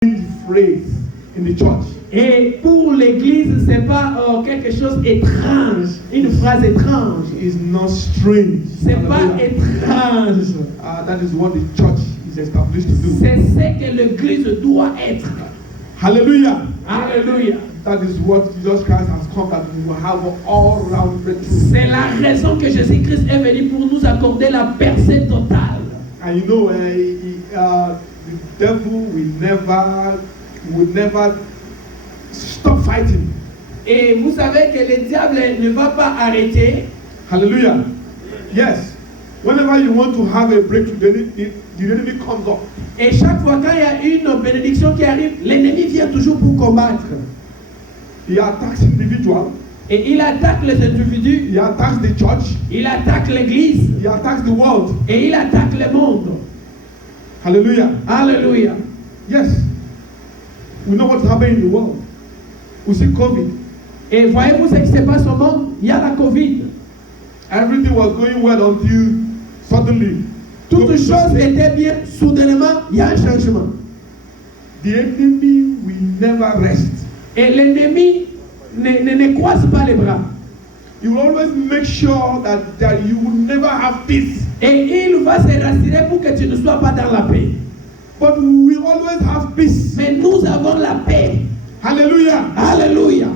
phrase in the church. Et pour l'église, c'est pas quelque chose d'étrange, une phrase étrange. It's not strange. C'est pas étrange. That is what the church is established to do. C'est ce que l'église doit être. Hallelujah. Alléluia. That is what Jesus Christ has come, that we will have an all-round breakthrough. C'est la raison que Jésus-Christ est venu pour nous accorder la percée totale. And you know, the devil will never stop fighting. Et vous savez que le diable ne va pas arrêter. Hallelujah. Yes. Whenever you want to have a breakthrough, the enemy comes up. Et chaque fois quand il y a une bénédiction qui arrive, l'ennemi vient toujours pour combattre. He attacks individuals. Et il attaque les individus. He attacks the church. Il attaque l'église. He attacks the world. Et il attaque le monde. Hallelujah. Alléluia. Yes. We know what's happening in the world. We see COVID. Et voyez-vous ce qui se passe au monde? Il y a la COVID. Everything was going well until suddenly. Toutes choses étaient bien. Soudainement, il y a un changement. The enemy will never rest. Et l'ennemi ne croise pas les bras. He will always make sure that you will never have peace. Et il va se rassurer pour que tu ne sois pas dans la paix. But we always have peace. Mais nous avons la paix. Hallelujah. Alléluia.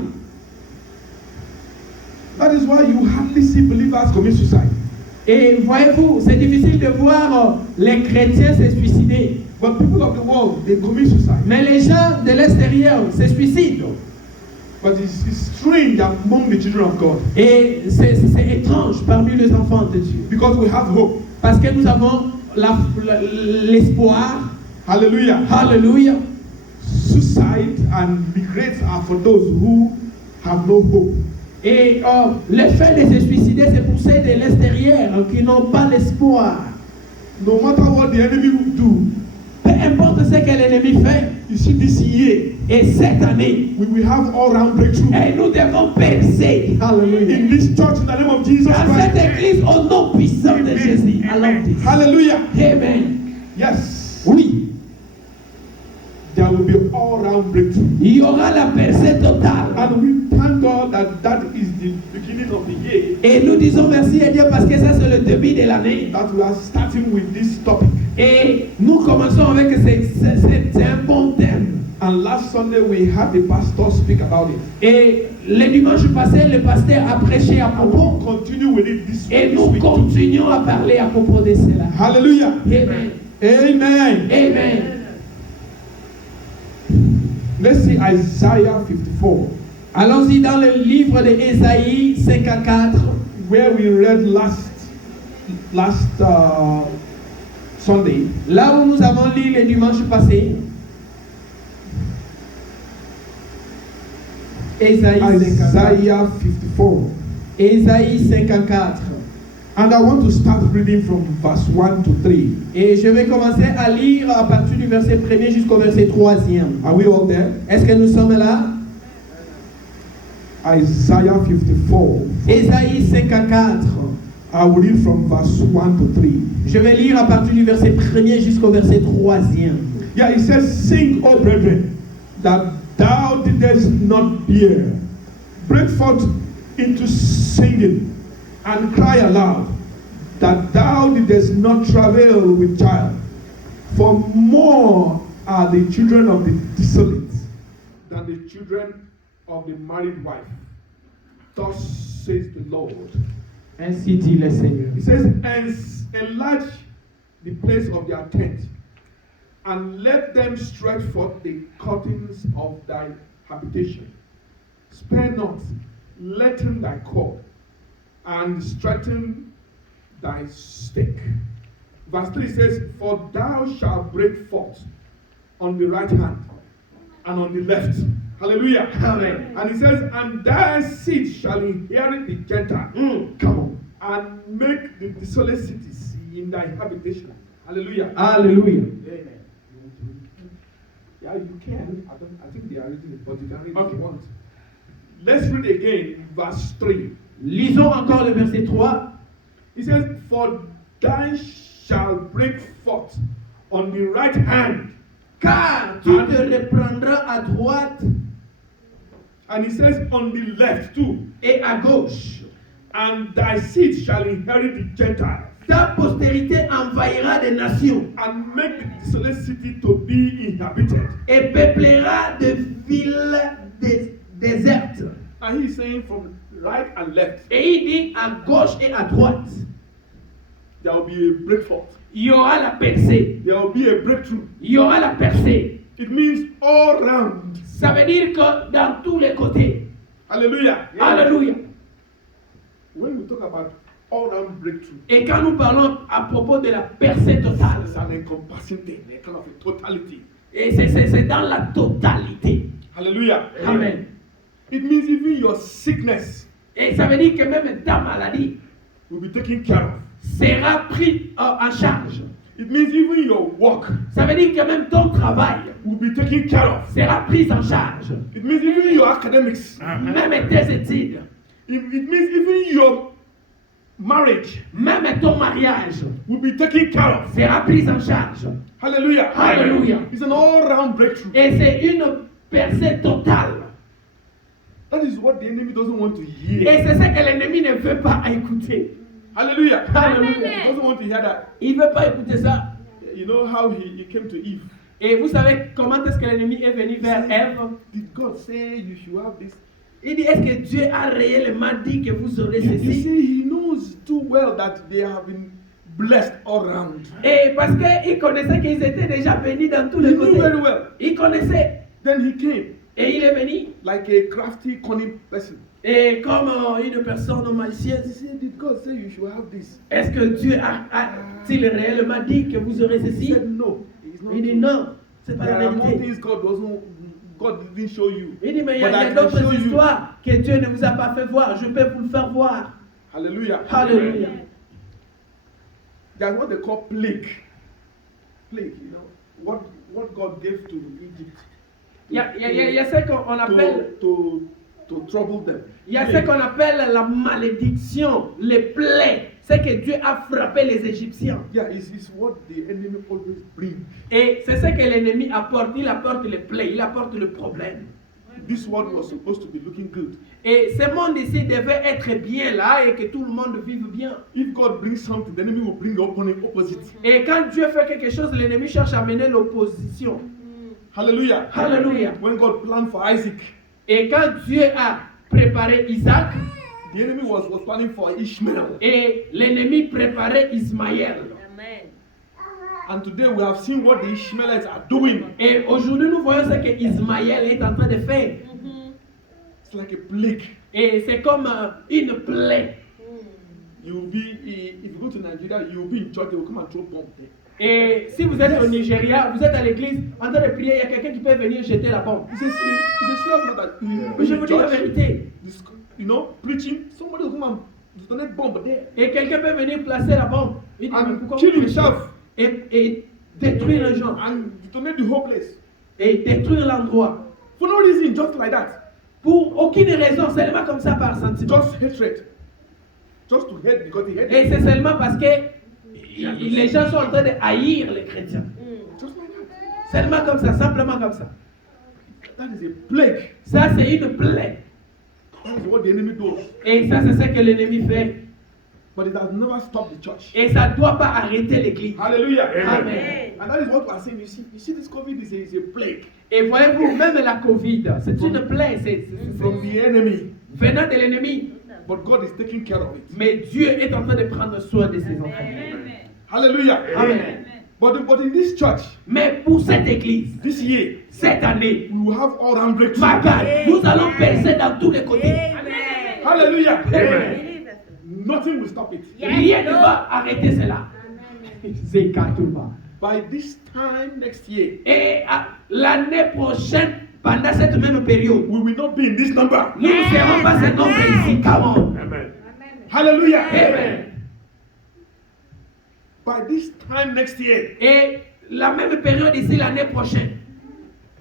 That is why you hardly see believers commit suicide. Et voyez-vous, c'est difficile de voir les chrétiens se suicider. But people of the world, they commit suicide. Mais les gens de l'extérieur se suicident. But it's strange among the children of God. Et c'est étrange parmi les enfants de Dieu. Because we have hope. Parce que nous avons l'espoir. Hallelujah. Hallelujah. Suicide and regrets are for those who have no hope. Et le fait de se suicider, c'est pour ceux de l'extérieur qui n'ont pas l'espoir. No matter what the enemy will do, peu importe ce que l'ennemi fait, you see this year, et cette année, we will have all-round breakthrough. Et nous devons percer. Hallelujah. In this church, in the name of Jesus Dans Christ. cette église, au nom puissant de Jésus. Hallelujah. Amen. Yes. Oui. There will be all-round breakthrough. Il y aura la percée totale. And we thank God that is the beginning of the year. Et nous disons merci à Dieu parce que ça c'est le début de l'année. That we are starting with this topic. Et nous commençons avec c'est un bon thème. And last Sunday we had the pastor speak about it. Et le dimanche passé, le pasteur a prêché à propos. Continue with it this week. Et nous continuons à parler à propos de cela. Hallelujah. Amen. Amen. Amen. Let's see Isaiah 54. Allons-y dans le livre de Ésaïe 54. Where we read last Sunday. Là où nous avons lu le dimanche passé. Ésaïe 54. Ésaïe 54. And I want to start reading from verse 1 to 3. Et je vais commencer à lire à partir du verset 1er jusqu'au verset 3e. Are we all there? Est-ce que nous sommes là? Isaiah 54. Ésaïe 54. I will read from verse 1 to 3. Je vais lire à partir du verset 1er jusqu'au verset 3e. Yeah, it says, Sing, O brethren, that thou didst not bear. Break forth into singing, and cry aloud, that thou didst not travail with child. For more are the children of the desolate than the children of the married wife. Thus says the Lord. Ainsi dit le Seigneur. He says, enlarge the place of their tent, and let them stretch forth the curtains of thy habitation. Spare not, lighten thy cord, and strengthen thy stake. Verse 3 says, For thou shalt break forth on the right hand and on the left. Hallelujah. Amen. And he says, And thy seed shall inherit the Gentile. Come on. And make the desolate cities in thy habitation. Hallelujah. Hallelujah. Amen. Yeah, you can. I think they are reading it, but you can read it if you want. Let's read again verse 3. Lisons encore le verset 3. He says, For thou shalt break forth on the right hand. car tu te reprendras à droite And he says, on the left too. et à gauche. And thy seed shall inherit the Gentiles. Ta postérité envahira des nations And make the desolate city to be inhabited. et peuplera de villes désertes. And he is saying from right and left, Et il dit à gauche et à droite, there will be a breakforth. il y aura la percée. There will be a breakthrough. Il y aura la percée. It means all round. Ça veut dire que dans tous les côtés. Hallelujah. Alléluia. When we talk about all round breakthrough, Et quand nous parlons à propos de la percée totale, it's an encompassing thing, a kind of a totality. et c'est dans la totalité. Hallelujah. Amen. It means even your sickness Et ça veut dire que même ta maladie will be taken care of. sera prise en charge. It means even your work Ça veut dire que même ton travail will be taken care of. sera pris en charge. It means even your academics. Même tes études, It means even your marriage même ton mariage will be taken care of. sera pris en charge. Hallelujah. Hallelujah. It's an all-round breakthrough. Et c'est une percée totale. That is what the enemy doesn't want to Et hear. c'est ce que l'ennemi ne veut pas écouter. Hallelujah. Hallelujah. He doesn't want to hear that. Il ne veut pas écouter ça. You know how he came to Eve. Et vous savez comment est-ce que l'ennemi est venu vers Ève? Did God say you should have this? Il dit, est-ce que Dieu a réellement dit que vous aurez You ceci? see, he knows too well that they have been blessed all round. Et parce qu'il connaissait qu'ils étaient déjà bénis dans tous les He knew very côtés. well. Il connaissait. Then he came Et il est venu. like a crafty, cunning person. Et comme une personne He malicieuse, said, did God say you should have this? est-ce que Dieu a-t-il réellement dit que vous aurez He ceci? said, no. It's not Il dit true. non, c'est pas There la are more vérité. things God didn't show you. Il dit, mais il y But I a can d'autres show you. histoires que Dieu ne vous a pas fait voir. Je peux vous le faire voir. Hallelujah. Alléluia. That's what they call plague. Plague, you know. What God gave to Egypt Il y a ce qu'on appelle, to trouble them. il y a ce qu'on appelle la malédiction, les plaies. C'est que Dieu a frappé les Égyptiens. Yeah, it's what the enemy always brings. Et c'est ce que l'ennemi apporte. Il apporte les plaies, il apporte le problème. This world was supposed to be looking good. Et ce monde ici devait être bien là et que tout le monde vive bien. If God brings something, the enemy will bring opposite. Et quand Dieu fait quelque chose, l'ennemi cherche à mener l'opposition. Hallelujah. Hallelujah. When God planned for Isaac, Et quand Dieu a préparé Isaac, the enemy was planning for Ishmael. et l'ennemi préparait Ismaël. Amen. And today we have seen what the Ishmaelites are doing. Et aujourd'hui, nous voyons ce que Ismaël est en train de faire. It's like a plague. Et c'est comme une plaie. You'll be, if you go to Nigeria, you'll be in church, they will come and throw bomb there. Et si vous êtes au Nigeria, vous êtes à l'église, en train de prier, il y a quelqu'un qui peut venir jeter la bombe. It's a serious matter. Mais je vous dis la vérité. You know, preaching, somebody will come and detonate bomb there. Et quelqu'un peut venir placer la bombe. Il dit, mais And pourquoi kill vous prêchez? himself. Et détruire les gens. And detonate the whole place. Et détruire l'endroit. For no reason, just like that. Pour aucune raison, seulement comme ça par sentiment. Just hatred. Just to hate because they hate. Et c'est seulement parce que les gens sont en train de haïr les chrétiens. Just like that. Seulement comme ça, simplement comme ça. That is a plague. Ça, c'est une plaie. That is what the enemy does. Et ça, c'est ce que l'ennemi fait. But it has never stopped the church. Et ça ne doit pas arrêter l'église. Hallelujah. Amen. And that is what we are saying. You see this COVID is a plague Et voyez-vous, même la Covid, c'est une plaie. C'est from the enemy. venant de l'ennemi. But God is taking care of it. Mais Dieu est en train de prendre soin de ses enfants. Hallelujah. Amen. But in this church, Mais pour cette église, this year, cette année, we will have all round breakthrough. my God, nous allons percer dans tous les côtés. Amen. Hallelujah. Amen. Nothing will stop it. Rien ne va arrêter cela. Zekatouba. By this time next year, Et l'année prochaine, pendant cette même période, we will not be in this number. nous ne serons pas ce nombre ici. Come on. Hallelujah. Amen. By this time next year, Et la même période ici l'année prochaine,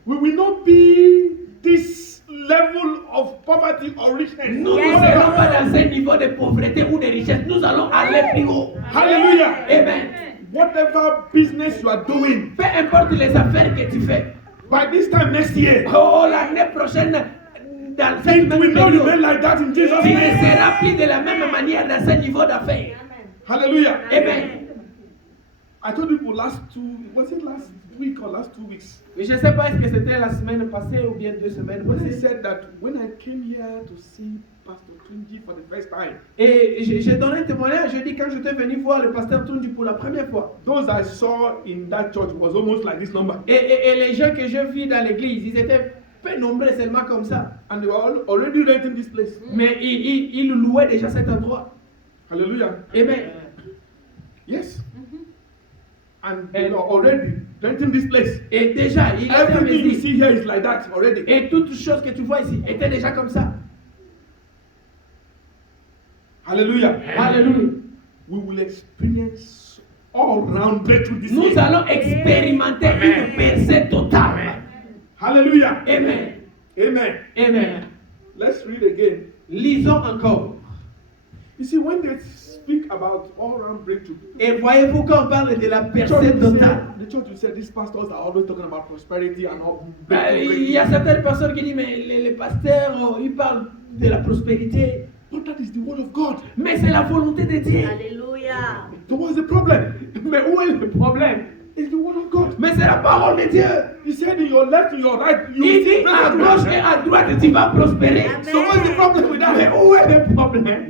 we will not be this level of poverty or richness. nous ne serons pas dans un niveau de pauvreté ou de richesse. Nous allons aller plus haut. Hallelujah. Amen. whatever business you are doing, peu importe les affaires que tu fais, by this time next year, oh, l'année prochaine, dans cette it même will not remain période, like that in Jesus' il ne name. sera plus de la même manière dans ce niveau d'affaires. Hallelujah. Amen. I told you last week or last 2 weeks? Mais je ne sais pas est-ce que c'était la semaine passée ou bien 2 semaines When I passées. said that when I came here to see Pastor Tunji for the first time, Et j'ai donné un témoignage, je dis quand j'étais venu voir le pasteur Tunji pour la première fois. those I saw in that church was almost like this number. Et les gens que je vis dans l'église, ils étaient peu nombreux seulement comme ça. And they were already renting this place. Mais ils louaient déjà cet endroit. Hallelujah. Amen. Yes. And they were already renting this place. Et déjà, il était Everything you investi. see here is like that already. Et toutes choses que tu vois ici étaient déjà comme ça. Hallelujah. Alléluia. We will experience all-round breakthrough this Nous year. allons expérimenter une percée totale. Hallelujah. Amen. Amen. Amen. Let's read again. Lisons encore. You see, when they speak about all-round breakthrough, Et voyez-vous quand on parle de la percée totale, the church will say these pastors are always talking about prosperity and all il y a certaines personnes qui disent mais les pasteurs ils parlent de la prospérité, But that is the word of God. mais c'est la volonté de Dieu. Alléluia. So what's the problem? Mais où est le problème? It's the word of God. Mais c'est la parole de Dieu. He said in your left, in your right, you Il see dit à gauche et à droite tu vas prospérer. Amen. So what's the problem with Mais that? où est le problème?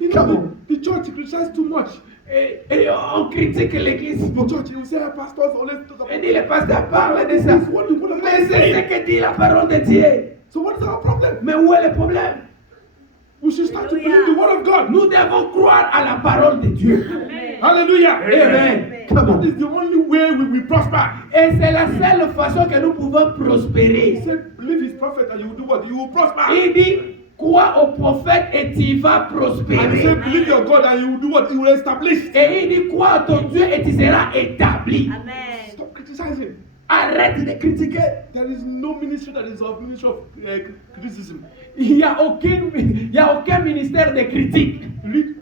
You know, the church criticizes too much. Et on critique l'église. The church, you say pastors always talk about Et dit les pasteurs parlent de ça. It's what the word of God Mais is c'est ce saying. que dit la parole de Dieu. So what is our problem? Mais où est le problème? We should start to Hallelujah. believe the word of God. Nous devons croire à la parole de Dieu. Amen. Hallelujah. Amen. That is the only way we will prosper. Et c'est la seule façon que nous pouvons He prospérer. said, believe his prophet and you will do what? You will prosper. Il dit, crois au prophète et tu vas And he prospérer. said, believe your God and you will do what? You will establish. Et il dit, crois à ton Dieu et tu seras établi. Amen. Stop criticizing. Arrête de critiquer. There is no ministry that is of ministry of criticism. Il n'y a aucun ministère de critique. Read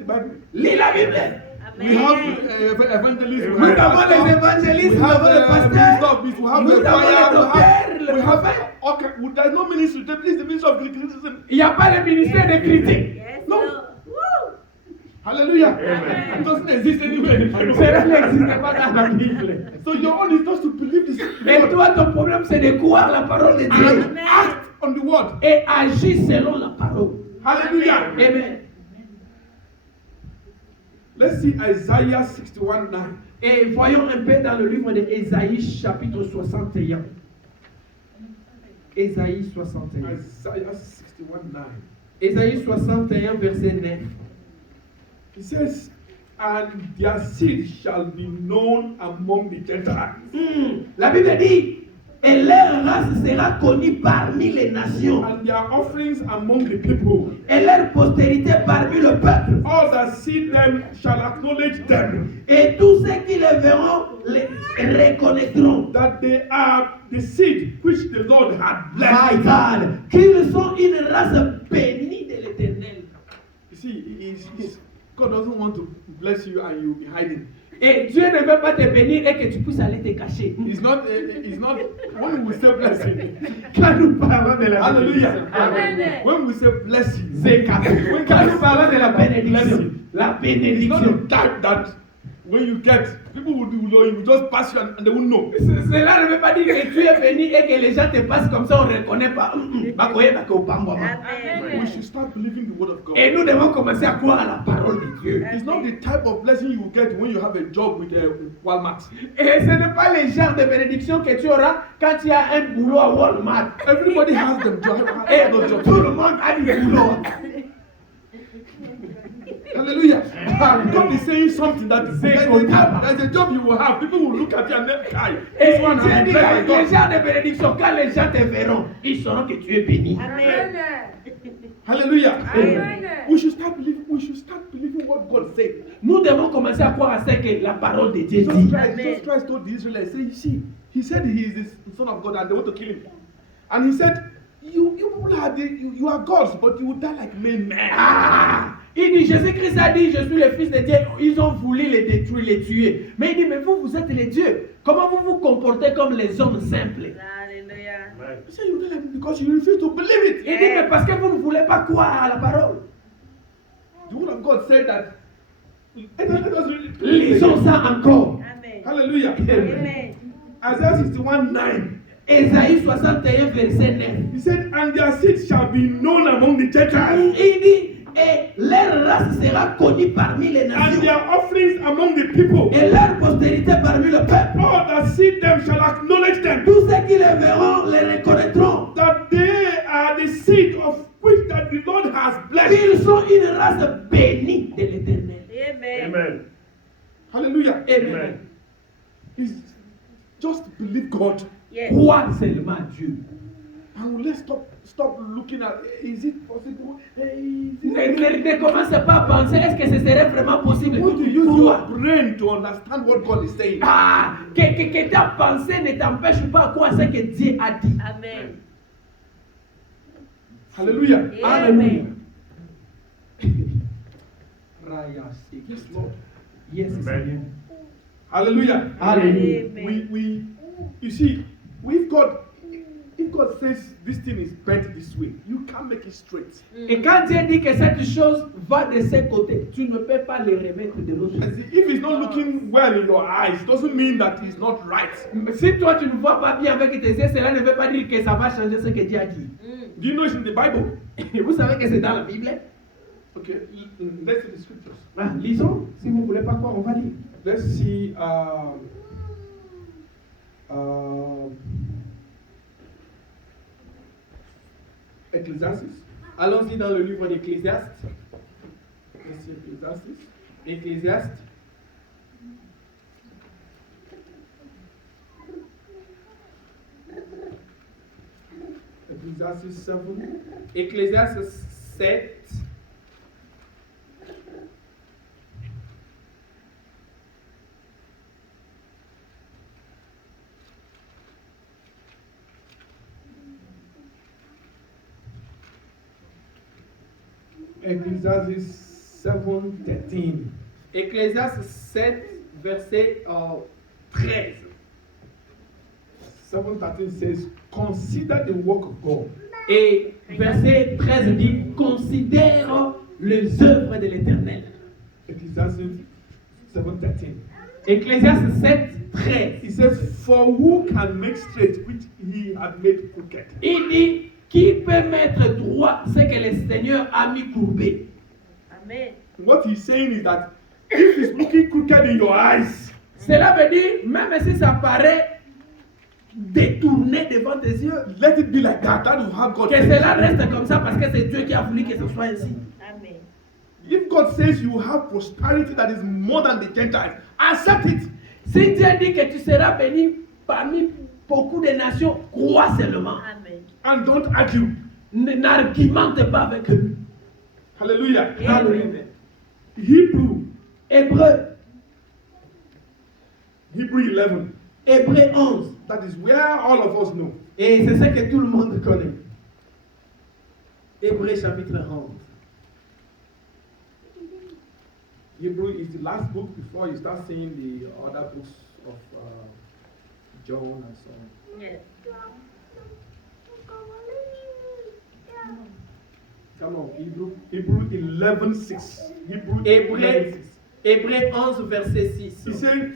the Bible. Lis la Bible. We have Amen. evangelists. We Nous have avons les pastors, évangélistes, we nous have avons les pasteurs, we have nous the avons les choir, docteurs, we les have prophètes. okay. There is no ministry. There is the ministry of criticism. Il n'y a pas le ministère de critique. Yes, No. Lord. Woo. Hallelujah. Amen. It doesn't exist anywhere in the Bible. Cela n'existe pas dans la Bible. So your own is just to believe this Et word toi, ton problème, c'est de croire la parole de Dieu. and Amen. act on the word. Et agir selon la parole. Hallelujah. Amen. Let's see Isaiah 61:9. Et voyons un peu dans le livre de Ésaïe, chapitre 61. Ésaïe 61. Isaiah 61:9. Ésaïe 61, verset 9. It says, and their seed shall be known among the Gentiles. La Bible dit, et leur race sera connue parmi les nations, And their offerings among the people. et leur postérité parmi le peuple. All that see them shall acknowledge them, Et tous ceux qui les verront les reconnaîtront. that they are the seed which the Lord had My blessed. God, qu'ils sont une race bénie de l'Éternel. You see, God doesn't want to bless you and you'll be hiding. Et Dieu ne veut pas te bénir et que tu puisses aller te cacher. It's not, when we say blessing, Quand nous parlons de la hallelujah. bénédiction, Amen. When we say blessing, c'est cadeau. Quand nous parlons de la bénédiction, Blessing. la it's not bénédiction, the type that when you get, people will know, you will just pass you and they won't know. cela ne veut pas dire que tu es béni et que les gens te passent comme ça, on ne reconnaît pas. Amen. We should start believing the word of God. Et nous devons commencer à croire à la parole de Dieu. It's not the type of blessing you will get when you have a job with Walmart. Et ce n'est pas le genre de bénédiction que tu auras quand tu as un boulot à Walmart. Everybody has them job. Et tout le monde a du boulot. Hallelujah. God is saying something that there's Comptable. a job you will have. People will look at you and then, Kai, Et this one Dieu has dit been qu'avec blessed le by God. genre de bénédiction, quand les gens te verront, ils sauront que tu es béni. Amen. Hallelujah. Amen. We should start believing what God said. Nous devons commencer à croire à ce que la parole de Dieu Jesus dit. Christ told the Israelites, say, you see, he said he is the son of God and they want to kill him. And he said, you people are you are gods, but you will die like men. Ah! Il dit, Jésus-Christ a dit, je suis le Fils de Dieu. Ils ont voulu les détruire, les tuer. Mais il dit, mais vous êtes les dieux. Comment vous vous comportez comme les hommes simples? Hallelujah. He said, you tell them because you refuse to believe it. Il dit, mais parce que vous ne voulez pas croire à la parole. The word of God said that. Let us read it. Lisons ça encore. Amen. Hallelujah. Amen. Isaiah 61:9. Ésaïe 61, verset 9. He said, and their seed shall be known among the Gentiles, Il dit, et leur race sera connue parmi les and nations. their offerings among the people. Et leur postérité parmi le peuple. All that see them shall acknowledge them, Tous ceux qui les verront les reconnaîtront. that they are the seed of which that the Lord has blessed. Ils sont une race bénie de l'Éternel. Amen. Amen. Hallelujah. Amen. Please, just believe God. Yes. Crois seulement Dieu. And let's stop looking at, is it possible? Is Ne, it ne commencez pas à penser, est-ce que ce serait vraiment possible? You want to Que tu use your crois. brain to understand what God is saying. Ah, que ta pensée ne t'empêche pas à croire ce que Dieu a dit. Amen. Hallelujah. Amen. Yes, Lord. Yes, Seigneur. Hallelujah. Hallelujah. Amen. You see, if God says this thing is bent this way, you can't make it straight. Et quand Dieu dit que cette chose va de ce côté, tu ne peux pas le remettre de l'autre I côté. see, if it's not looking well in your eyes, doesn't mean that it's not right. Mais si toi tu ne vois pas bien avec tes yeux, cela ne veut pas dire que ça va changer ce que Dieu a dit. Do you know it's in the Bible? Et vous savez que c'est dans la Bible. Okay, let's see the scriptures. Ah, lisons. Si vous ne voulez pas croire, on va lire. Let's see. Ecclesiastes. Allons-y dans le livre d'Ecclésiaste. Let's see Ecclesiastes. Ecclésiaste. Ecclesiastes 7. Ecclésiaste 7. Ecclesiastes 7:13. Ecclésiaste 7, verset 13. 7:13 says, "Consider the work of God, Et verset 13 dit, considère les œuvres de l'Éternel. Ecclesiastes 7:13. Ecclésiaste 7, 13. It says, "For who can make straight which he had made crooked?" Il dit, qui peut mettre droit ce que le Seigneur a mis courbé? Amen. What he's saying is that if it's looking crooked in your eyes, Cela veut dire, même si ça paraît détourné devant tes yeux, let it be like that. That is how God que says. cela reste comme ça parce que c'est Dieu qui a voulu que ce soit ainsi. Amen. If God says you have prosperity that is more than the Gentiles, accept it. Si Dieu dit que tu seras béni parmi beaucoup de nations, crois seulement. Amen. And don't argue. N'argumente pas avec eux. Hallelujah. Alléluia. Hebrew Hébreu 11. Hébreu 11. That is where all of us know. Et c'est ce que tout le monde connaît. Hébreu chapitre 11. Hebrew is the last book before you start seeing the other books of John and so on. Yes. Come on, Hebrew 11:6. Hebrew Hébreu 11:6. Hébreu 11, verset 6. He said,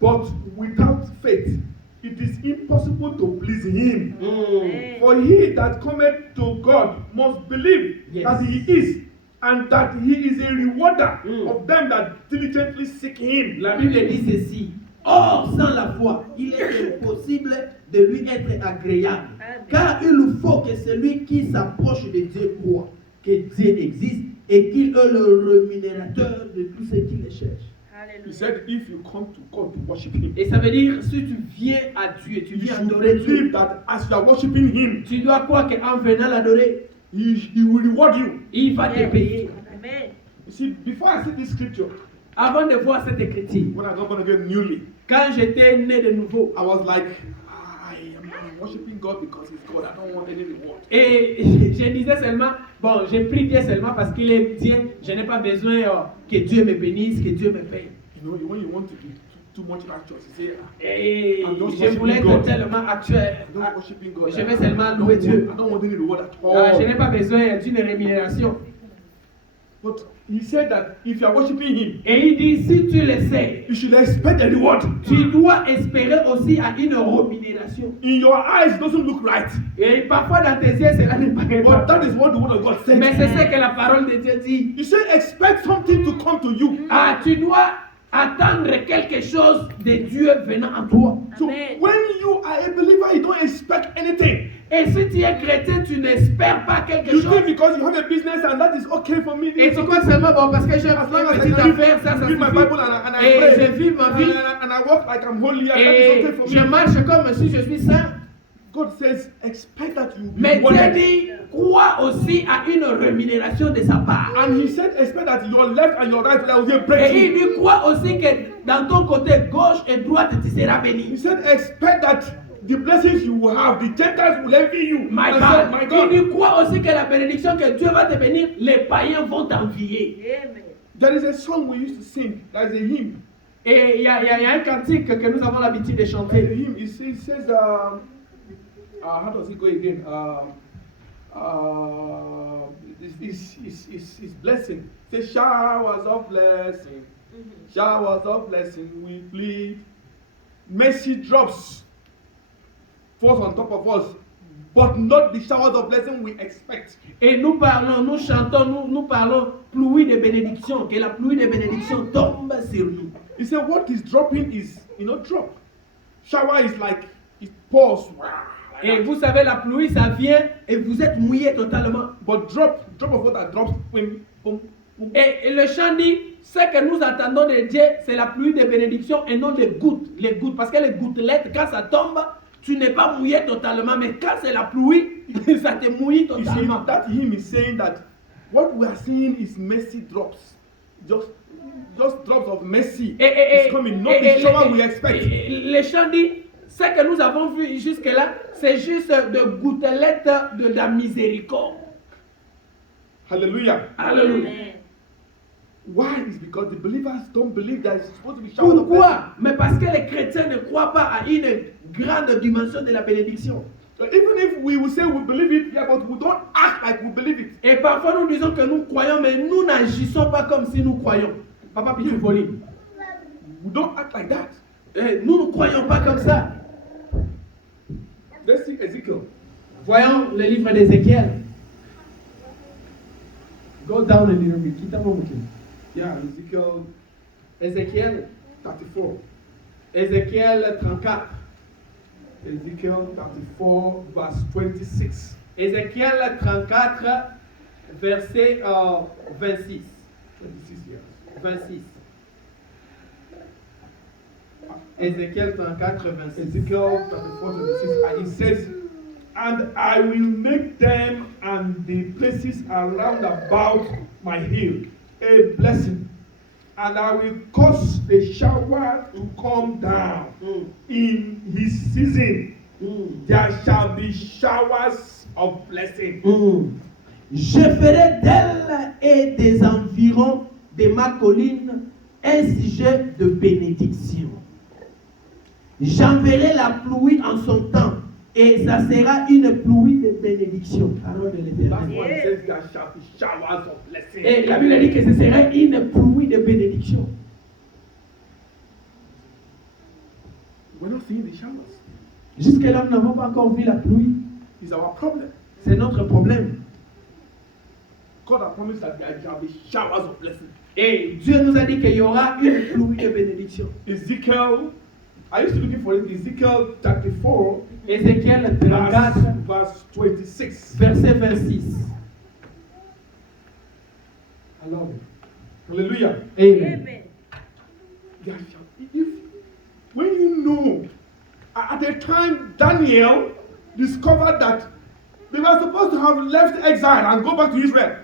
"But without faith, it is impossible to please Him. Mm. For he that cometh to God must believe Yes. that He is, and that He is a rewarder of them that diligently seek Him." La Bible dit ceci. Or, sans la foi, il est impossible de lui être agréable. Amen. Car il faut que celui qui s'approche de Dieu croit que Dieu existe et qu'il est le rémunérateur de tous ceux qui le cherchent. He Hallelujah. said, "If you come to God to worship Him, Et ça veut dire, si tu viens à Dieu, tu you viens should adorer Dieu, believe that as you are worshiping Him, tu dois croire qu'en venant l'adorer, He will reward you." il va te Yes. payer. Amen. You see, before I see this scripture, Avant de voir cette écriture, when I got born again newly, quand j'étais né de nouveau, I was like, I am I'm worshiping God because He's God. I don't want any reward. Et je disais seulement, bon, j'ai pris Dieu seulement parce qu'il est Dieu. Je n'ai pas besoin que Dieu me bénisse, que Dieu me paye. You know, when you want to be too much righteous, you say, Et I'm just je voulais worshiping être God. tellement actuel. I'm not worshiping God. Je vais seulement louer Dieu. I don't want any reward at Ah, je all. n'ai pas besoin d'une rémunération. But He said that if you are worshiping Him, Et il dit, si tu le sais, you should expect a reward. tu dois espérer aussi à une rémunération. In your eyes, it doesn't look right. Et parfois dans tes yeux, cela n'est pas But vrai. that is what the word of God said. Mais c'est ce que la parole de Dieu dit. You say expect something to come to you. Ah, tu dois attendre quelque chose de Dieu venant à toi. So Amen. when you are a believer, you don't expect anything. Et si tu es chrétien, tu n'espères pas quelque You chose. think because you have a business and that is okay for me. Et tu crois seulement, bon, parce que j'ai As long as une I petite can affaire, ça read my suffit. Bible and I Et pray je vis ma vie. and I walk like I'm holy and that is Et okay for je me. marche comme si je suis saint. God says expect that you be Mais Dieu rewarded. dit, crois aussi à une rémunération de sa part. And He said expect that your left and your right there will be a Et il breakthrough. dit, crois aussi que dans ton côté gauche et droite, tu seras He béni. said expect that the blessings you will have, the Gentiles will envy you. My And I God. said, my Il God. dit, crois aussi que la bénédiction que Dieu va te bénir, les païens vont t'envier. Amen. There is a song we used to sing. There is a hymn. Et il y a un cantique que nous avons l'habitude de The chanter. hymn it says how does it go again? It's blessing. It says showers of blessing, showers of blessing we plead. Mercy drops falls on top of us, but not the showers of blessing we expect. Et nous parlons, nous chantons, nous parlons pluie de bénédiction, que la pluie de bénédiction tombe sur nous. He said what is dropping is, drop. Shower is like it pours. Et vous savez, la pluie, ça vient et vous êtes mouillé totalement. But drop of water drops. Boom, boom, boom. Et le chant dit, ce que nous attendons de Dieu, c'est la pluie de bénédiction et non les gouttes. Les gouttes, parce que les gouttelettes, quand ça tombe, tu n'es pas mouillé totalement. Mais quand c'est la pluie, ça te mouille You see, totalement. that hymn is saying that what we are seeing is mercy drops. Just drops of mercy is coming, not the shower we expect. Le chant dit, ce que nous avons vu jusque-là, c'est juste de gouttelettes de la miséricorde. Hallelujah. Alléluia. Amen. Why? It's because the believers don't believe that it's supposed to be showered of blessing. Pourquoi? Mais parce que les chrétiens ne croient pas à une grande dimension de la bénédiction. So even if we will say we believe it, yeah, but we don't act like we believe it. Et parfois nous disons que nous croyons, mais nous n'agissons pas comme si nous croyons. Papa Pichufoli. We don't act like that. Nous ne croyons pas comme ça. Let's see Ezekiel. Voyons le livre d'Ézéchiel. Go down a little bit. Quitte un peu. Yeah, Ezekiel Ézéchiel 34. Ézéchiel 34. Ezekiel 34, verse 26. Ézéchiel 34, verset 26. 26 years. 26. Ézéchiel 34, 26. Ezekiel 34, 26. And it says, and I will make them and the places around about my hill a blessing. And I will cause the shower to come down in his season. There shall be showers of blessing. Je ferai d'elle et des environs de ma colline un sujet de bénédiction. J'enverrai la pluie en son temps et ça sera une pluie de bénédiction. Parole de That's l'Éternel. why it says there shall be showers of blessing. Et la Bible dit que ce serait une pluie de bénédiction. We're not seeing the showers. Jusque-là, nous n'avons pas encore vu la pluie. It's our problem. C'est notre problème. God has promised that there shall be showers of blessing. Et Dieu nous a dit qu'il y aura une pluie de bénédiction. Ezekiel, I used to looking for it. Ezekiel 34, Ézéchiel 34, verse 26. verset 26. Alors, hallelujah. Amen. Amen. There shall- if- when you know, at the time Daniel discovered that they were supposed to have left exile and go back to Israel.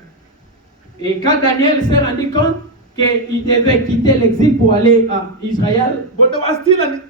Et quand Daniel s'est rendu compte qu'il devait quitter l'exil pour aller à Israël, But there was still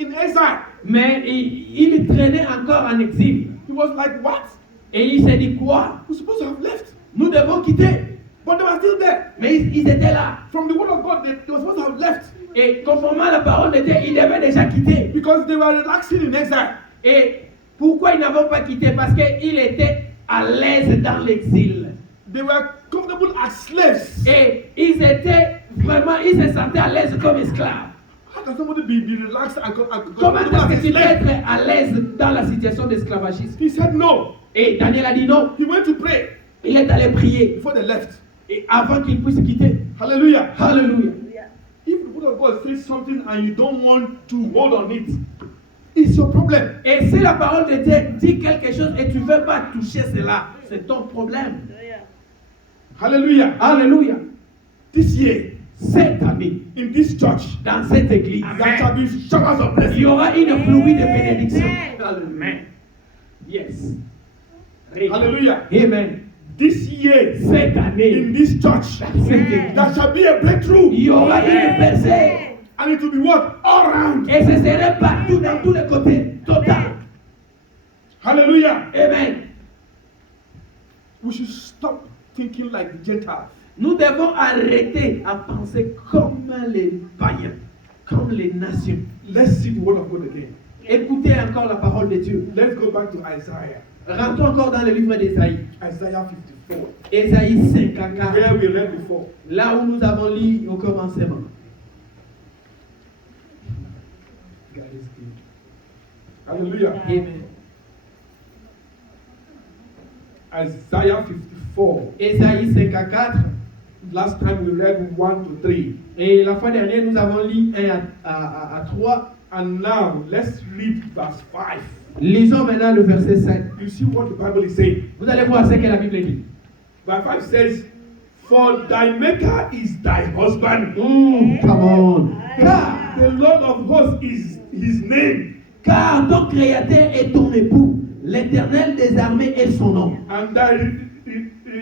in exile. Mais il traînait encore en exil. He was like, what? Et il s'est dit quoi? We're supposed to have left. Nous devons quitter. But they were still there. Mais ils étaient là. From the word of God, they were supposed to have left. Et conformément à la parole de Dieu, ils devaient déjà quitter. Because they were relaxing in exile. Et pourquoi ils n'avaient pas quitté? Parce qu'ils étaient à l'aise dans l'exil. They were comfortable as slaves. Et ils se sentaient à l'aise comme esclaves. How can somebody be relaxed and Comment comfortable est-ce as que a tu peux slave? être à l'aise dans la situation d'esclavagisme? He said no. Et Daniel a dit non. He went to pray Il est allé prier. before they left. Et avant qu'il puisse quitter. Hallelujah. Alléluia. If the word of God says something and you don't want to hold on it, it's your problem. Et si la parole de Dieu dit quelque chose et tu ne veux pas toucher cela, c'est ton problème. Hallelujah. Alléluia. This year, Cette année, in this church, dans cette église, there shall be showers of il y blessing. aura une pluie de bénédiction. Amen. Yes. Hallelujah. Amen. This year, Cette in année, this church, dans cette église, there shall be a breakthrough. il y aura une percée. And it will be what? All around. Et ce serait partout, dans tous les côtés. Total. Hallelujah. Amen. We should stop thinking like the Gentiles. Nous devons arrêter à penser comme les païens, comme les nations. Let's see the word of God again. Écoutez encore la parole de Dieu. Let's go back to Isaiah. Rentrons encore dans le livre d'Ésaïe. Isaiah 54. Ésaïe 54. Where we read before. Là où nous avons lu au commencement. God is good. Hallelujah. Amen. Isaiah 54. Ésaïe 54. Last time we read 1 to 3. Et la fois dernière, nous avons lu 1 à 3. And now let's read verse 5. Lisons maintenant le verset 5. You see what the Bible is saying. Vous allez voir ce que la Bible dit. Verse 5 says, for thy maker is thy husband. Come on. Car, The Lord of hosts is his name. car ton créateur est ton époux. L'Éternel des armées est son nom. And thy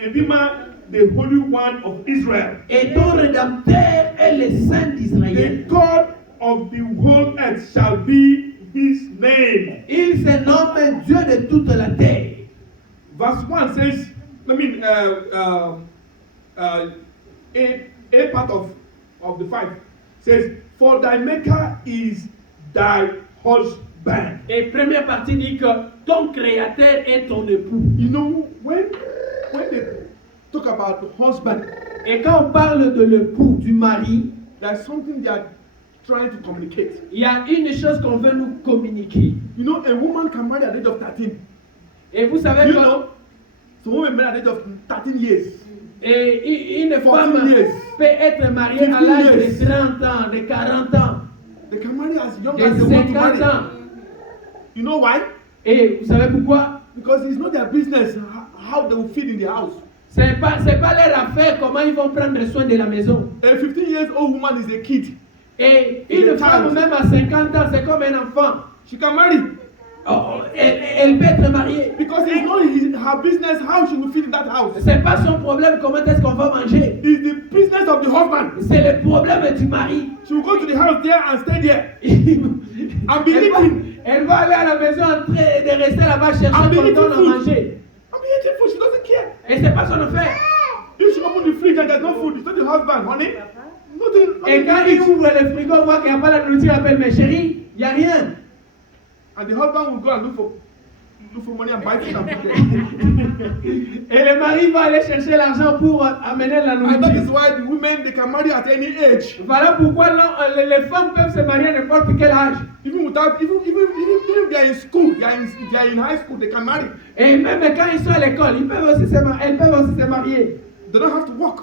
Redeemer, the Holy One of Israel. Et ton rédempteur est le Saint d'Israël. The God of the whole earth shall be his name. Il se nomme Dieu de toute la terre. Verse 1 says, a part of the 5 says, for thy maker is thy husband. Et première partie dit que ton créateur est ton époux. You know, when they talk about husband, Et quand on parle de l'époux, du mari, there's something they are trying to communicate. il y a une chose qu'on veut nous communiquer. You know, a woman can marry at the age of 13. Et vous savez You que know, some women marry at the age of 13 years. et une 14 femme years. peut être mariée à 15 l'âge years. de 30 ans, de 40 ans, They can marry as young de as they want to 50 marry. ans. You know why? Et vous savez pourquoi? Because it's not their business how they will feed in the house. C'est pas leur affaire comment ils vont prendre soin de la maison. A 15 years old woman is a kid. Et C'est une le femme child. même à 50 ans, c'est comme un enfant. She can marry Oh, elle peut être mariée. because it's not her business how she will feed in that house. C'est pas son problème comment est-ce qu'on va manger. It's the business of the husband. C'est le problème du mari. She will go to the house there and stay there. elle, be va, eating. elle va aller à la maison en train de rester là-bas chercher And be pour le temps eating à food. manger. I'm eating food. She doesn't care. Et c'est pas son affaire. If she open the fridge and there's no food, it's not the husband, honey. Nothing. Et quand il ouvre le frigo, on voit qu'il n'y a pas la nourriture, il appelle, mais chérie, il n'y a rien. And the husband will go and look for money and buy food and put there. Et le mari va aller chercher l'argent pour amener la And that is nourriture. why the women they can marry at any age. Voilà pourquoi non, les femmes peuvent se marier à n'importe quel âge. Even without even if they are in school, they are in high school, they can marry. Et même quand ils sont à l'école, elles peuvent aussi se marier. They don't have to work,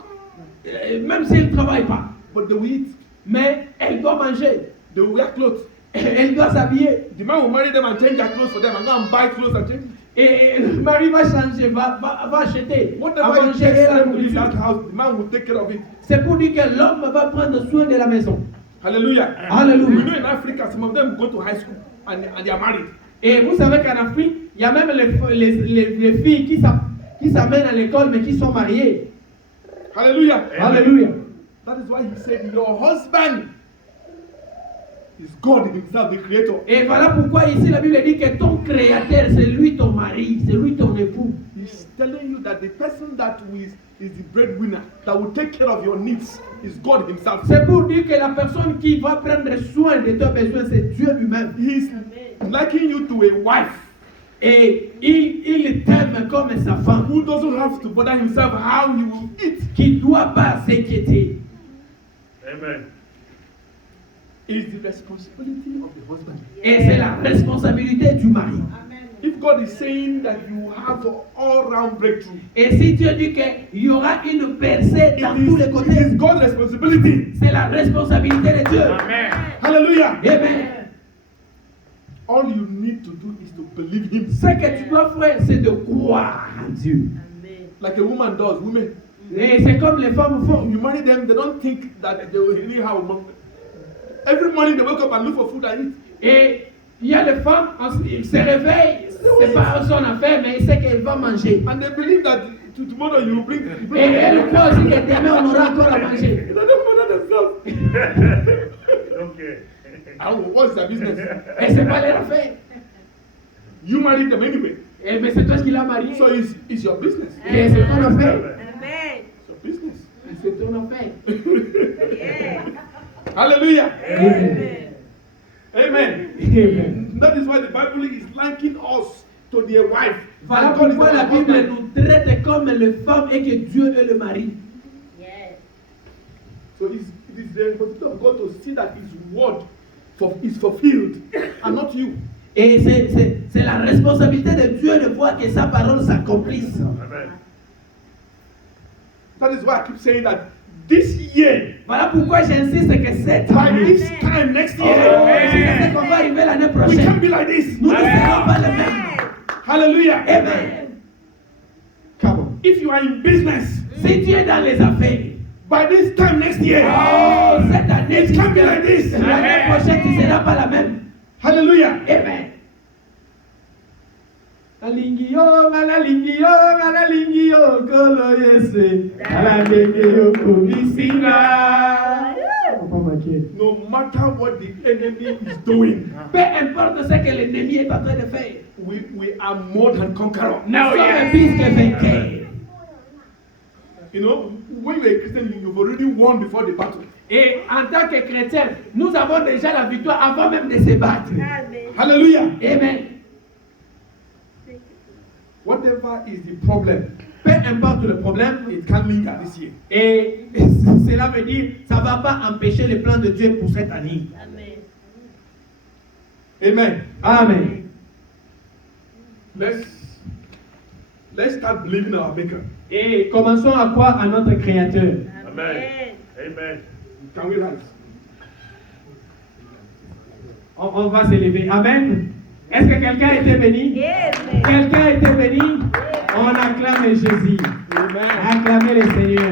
Même s'ils ne travaillent pas. but they will eat. Mais elles doivent manger. They will wear clothes. Elles doivent s'habiller. The man will marry them and change their clothes for them and go and buy clothes and change. Et le mari va changer, va acheter. Whatever Va it gérer takes la them to leave that nourriture. house, the man will take care of it. C'est pour dire que l'homme va prendre soin de la maison. Hallelujah. Hallelujah. We know in Africa, some of them go to high school and they are married. Et vous savez qu'en Afrique, il y a même les filles qui s'amènent à l'école mais qui sont mariées. Hallelujah. Alléluia. That is why he said, your husband is God himself, the creator. Et voilà pourquoi ici la Bible dit que ton créateur, c'est lui ton mari, c'est lui ton époux. He's telling you that the person that is the breadwinner, that will take care of your needs, is God himself. C'est pour dire que la personne qui va prendre soin de tes besoins, c'est Dieu lui-même. He's liking you to a wife Et il t'aime comme sa femme, who doesn't have to bother himself how he will eat. qui ne doit pas s'inquiéter. Amen. It's the responsibility of the husband. Et c'est la responsabilité du mari. If God is saying that you have an all-round breakthrough, Et si Dieu dit qu'il y aura une percée dans tous les it côtés, is God's responsibility. c'est la responsabilité de Dieu. Amen. Hallelujah. Amen. All you need to do is to believe him. Ce que tu dois faire, c'est de croire en Dieu. Amen. Like a woman does. Women, Et c'est comme les femmes font. you marry them, they don't think that they will really have a mom. Every morning they wake up and look for food and eat. Et il y a les femmes, ils se réveillent, c'est pas son affaire, mais ils savent qu'elle va manger. And they believe that tomorrow you will bring. Et elle croit aussi que demain on aura encore à manger. They don't bother themselves. Okay. I don't know, what's their business? Et c'est pas leur affaire. You married them anyway. Et mais c'est toi qui l'as marié. So it's your business. Et c'est ton affaire. Amen. It's your business. C'est ton affaire. Yeah. Hallelujah. Amen. Amen. Amen. That is why the Bible is linking us to their wife. Voilà And God is pourquoi la our Bible husband. nous traite comme les femmes et que Dieu est le mari. Yes. So it is the responsibility of God to see that His word is fulfilled and not you. Et c'est la responsabilité de Dieu de voir que sa parole s'accomplisse. Amen. That is why I keep saying that this year, Voilà pourquoi j'insiste que cette by année, this time next oh, year, je sais qu'on va arriver l'année we prochaine. can't be like this. Nous ne serons pas les mêmes. Hallelujah. Amen. Come on. If you are in business, Si tu es dans les affaires, by this time next year, oh, cette année, it can't be like this. l'année prochaine, tu ne seras pas la même. Hallelujah. Amen. Alingio, malalingio, malalingio, kolo yese, alalingio, kumisina. No matter what the enemy is doing, Peu importe ce que l'ennemi est en train de faire, we are more than conquerors. nous sommes plus que vainqueurs. You know, when you're a Christian, you've already won before the battle. Et en tant que chrétiens, nous avons déjà la victoire avant même de se battre. Amen. Hallelujah. Amen. Whatever is the problem, Peu importe le problème, it can linger this year. et cela veut dire ça ne va pas empêcher les plans de Dieu pour cette année. Amen. Amen. Amen. Let's start believing our Maker. Et commençons à croire à notre Créateur. Amen. Amen. Can we rise? On va s'élever. Amen. Est-ce que quelqu'un a été béni? Amen. Quelqu'un a été béni? On acclame Jésus. Amen. Acclamez le Seigneur.